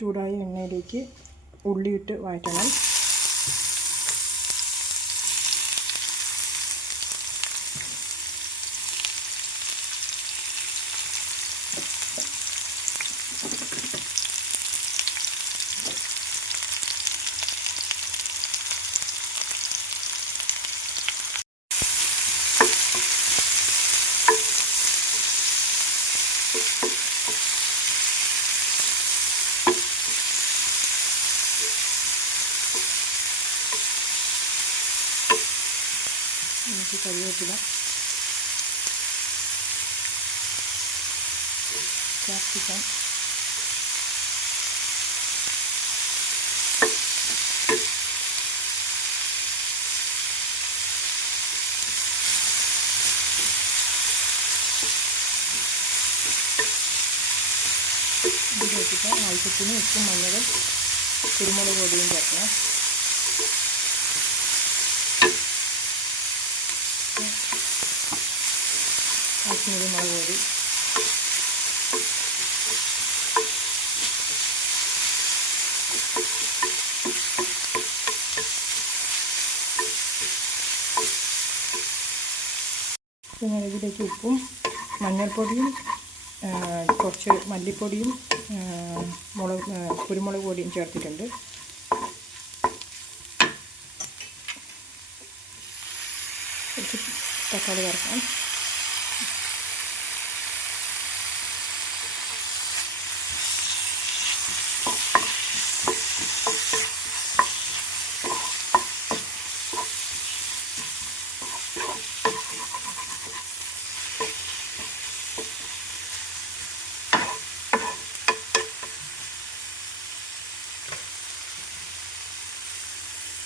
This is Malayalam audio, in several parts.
ചൂടായ എണ്ണയിലേക്ക് ഉള്ളിയിട്ട് വഴറ്റണം. നമുക്ക് കറിവേപ്പില, ക്യാപ്സിക്കം, ഇതിലേക്ക് ആവശ്യത്തിന് ഉപ്പും മഞ്ഞളും കുരുമുളക് പൊടിയും ചേർക്കണം. കാശ്മീരി മുളക് പൊടി, പിന്നെ ഇതിലേക്ക് ഉപ്പും മഞ്ഞൾപ്പൊടിയും കുറച്ച് മല്ലിപ്പൊടിയും കുരുമുളക് പൊടിയും ചേർത്തിട്ടുണ്ട്. കുറച്ച് തക്കാളി വറക്കാം.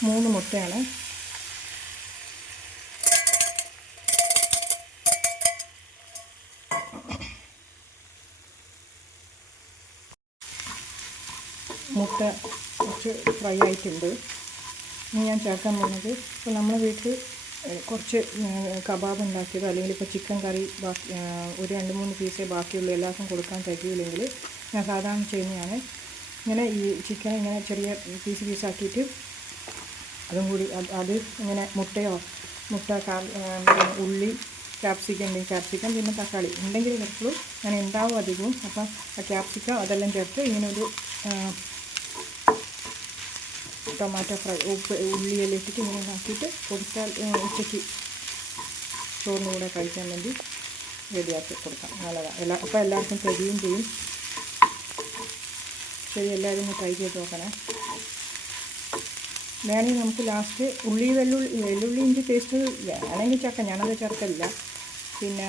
മൂന്ന് മുട്ടയാണ്. മുട്ട കുറച്ച് ഫ്രൈ ആയിട്ടുണ്ട്. ഇനി ഞാൻ ചേർക്കാൻ പോകുന്നത്, ഇപ്പോൾ നമ്മുടെ വീട്ടിൽ കുറച്ച് കബാബ് ഉണ്ടാക്കിയത് അല്ലെങ്കിൽ ഇപ്പോൾ ചിക്കൻ കറി ഒരു 2-3 പീസേ ബാക്കിയുള്ളൂ, എല്ലാവർക്കും കൊടുക്കാൻ തികയില്ലെങ്കിൽ ഞാൻ സാധാരണ ചെയ്യുന്നതാണ്. ഇങ്ങനെ ഈ ചിക്കൻ ഇങ്ങനെ ചെറിയ പീസാക്കിയിട്ട് അതും കൂടി അത് ഇങ്ങനെ മുട്ട ഉള്ളി, ക്യാപ്സിക്കം ഉണ്ടെങ്കിൽ ക്യാപ്സിക്കം, പിന്നെ തക്കാളി ഉണ്ടെങ്കിൽ കുറച്ചുള്ളൂ, അങ്ങനെ ഉണ്ടാവും അധികവും. അപ്പം ആ ക്യാപ്സിക്കം അതെല്ലാം ചേർത്ത് ഇങ്ങനൊരു ടൊമാറ്റോ ഫ്രൈ ഉള്ളിയെല്ലാം ഇട്ടിട്ട് ഇങ്ങനെ ഉണ്ടാക്കിയിട്ട് കൊടുത്താൽ ഉച്ചയ്ക്ക് ചോറിന് കൂടെ കഴിക്കാൻ വേണ്ടി റെഡിയാക്കി കൊടുക്കാം. നല്ലതാണ്. അപ്പോൾ എല്ലാവർക്കും തികയും ചെയ്യും. ശരി, എല്ലാവരും ഒന്ന് ട്രൈ ചെയ്ത് നോക്കണേ. വേണമെങ്കിൽ നമുക്ക് ലാസ്റ്റ് വെള്ളുള്ളി ഇഞ്ചി പേസ്റ്റ് വേണമെങ്കിൽ ചേർക്കാം, ഞാനത് ചേർക്കില്ല. പിന്നെ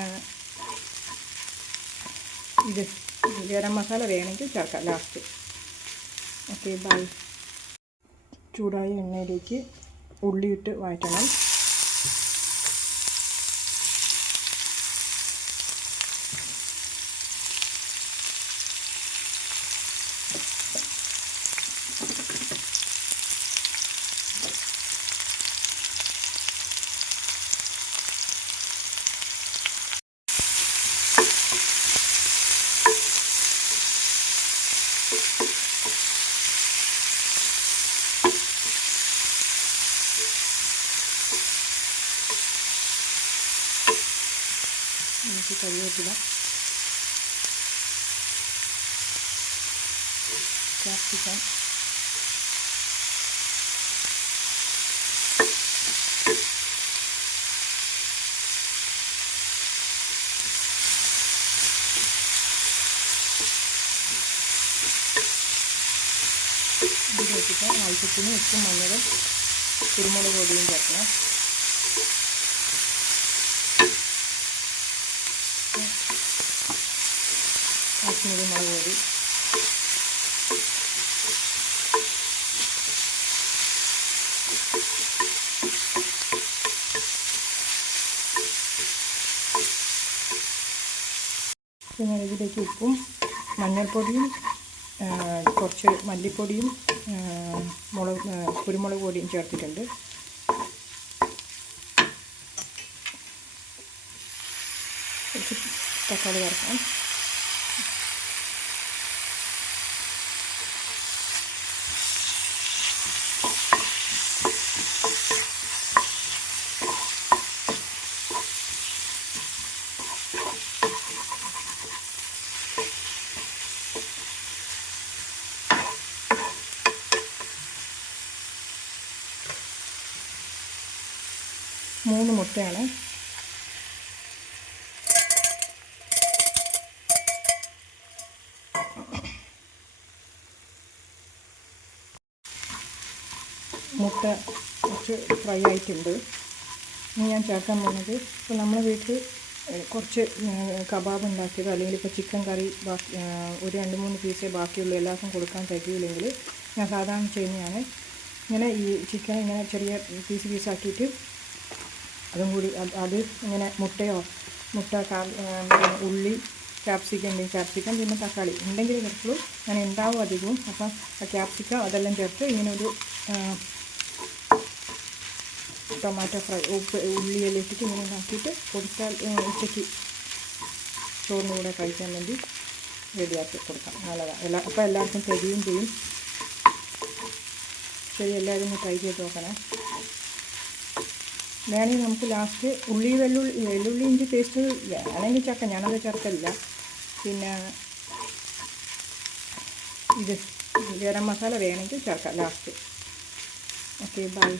ഇത് ഗരം മസാല വേണമെങ്കിൽ ചേർക്കാം ലാസ്റ്റ്. Okay, by. ചൂടായ എണ്ണയിലേക്ക് ഉള്ളിയിട്ട് വഴറ്റണം. നമുക്ക് കറിവേപ്പില, ക്യാപ്സിക്കം, ഇതിലേക്ക് ആവശ്യത്തിന് ഉപ്പും മഞ്ഞളും കുരുമുളക് പൊടിയും ചേർക്കണം. കാശ്മീരി മുളക് പൊടി, പിന്നെ ഇതിലേക്ക് ഉപ്പും മഞ്ഞൾപ്പൊടിയും കുറച്ച് മല്ലിപ്പൊടിയും കുരുമുളക് പൊടിയും ചേർത്തിട്ടുണ്ട്. കുറച്ച് തക്കാളി വറക്കാം. 3 മുട്ടയാണ്. മുട്ട കുറച്ച് ഫ്രൈ ആയിട്ടുണ്ട്. ഇനി ഞാൻ ചേർക്കാൻ പോകുന്നത്, ഇപ്പോൾ നമ്മുടെ വീട്ടിൽ കുറച്ച് കബാബ് ഉണ്ടാക്കിയത് അല്ലെങ്കിൽ ഇപ്പോൾ ചിക്കൻ കറി ബാക്കി ഒരു 2-3 പീസേ ബാക്കിയുള്ളൂ, എല്ലാവർക്കും കൊടുക്കാൻ തികയില്ലെങ്കിൽ ഞാൻ സാധാരണ ചെയ്യുന്നതാണ്. ഇങ്ങനെ ഈ ചിക്കൻ ഇങ്ങനെ ചെറിയ പീസാക്കിയിട്ട് അതും കൂടി അത് ഇങ്ങനെ മുട്ട ഉള്ളി ക്യാപ്സിക്കം ഉണ്ടെങ്കിൽ ക്യാപ്സിക്കം, പിന്നെ തക്കാളി ഉണ്ടെങ്കിൽ ചേർക്കുള്ളൂ. ഞാൻ ഉണ്ടാവും അധികവും. അപ്പം ആ ക്യാപ്സിക്കം അതെല്ലാം ചേർത്ത് ഇങ്ങനെ ഒരു ടൊമാറ്റോ ഫ്രൈ ഉള്ളിയെല്ലാം ഇട്ടിട്ട് ഇങ്ങനെ ഉണ്ടാക്കിയിട്ട് കൊടുത്താൽ ഉച്ചയ്ക്ക് ചോറിന് കൂടെ കഴിക്കാൻ വേണ്ടി റെഡിയാക്കി കൊടുക്കാം. നല്ലതാണ്. അപ്പോൾ എല്ലാവർക്കും തികയും ചെയ്യും. ശരി, എല്ലാവരും ഒന്ന് ട്രൈ ചെയ്ത് നോക്കണേ. വേണമെങ്കിൽ നമുക്ക് ലാസ്റ്റ് വെള്ളുള്ളി ഇഞ്ചി പേസ്റ്റ് വേണമെങ്കിൽ ചേർക്കാം. ഞാനത് ചേർക്കലില്ല. പിന്നെ ഇത് ഗരം മസാല വേണമെങ്കിൽ ചേർക്കാം ലാസ്റ്റ്. Okay, by.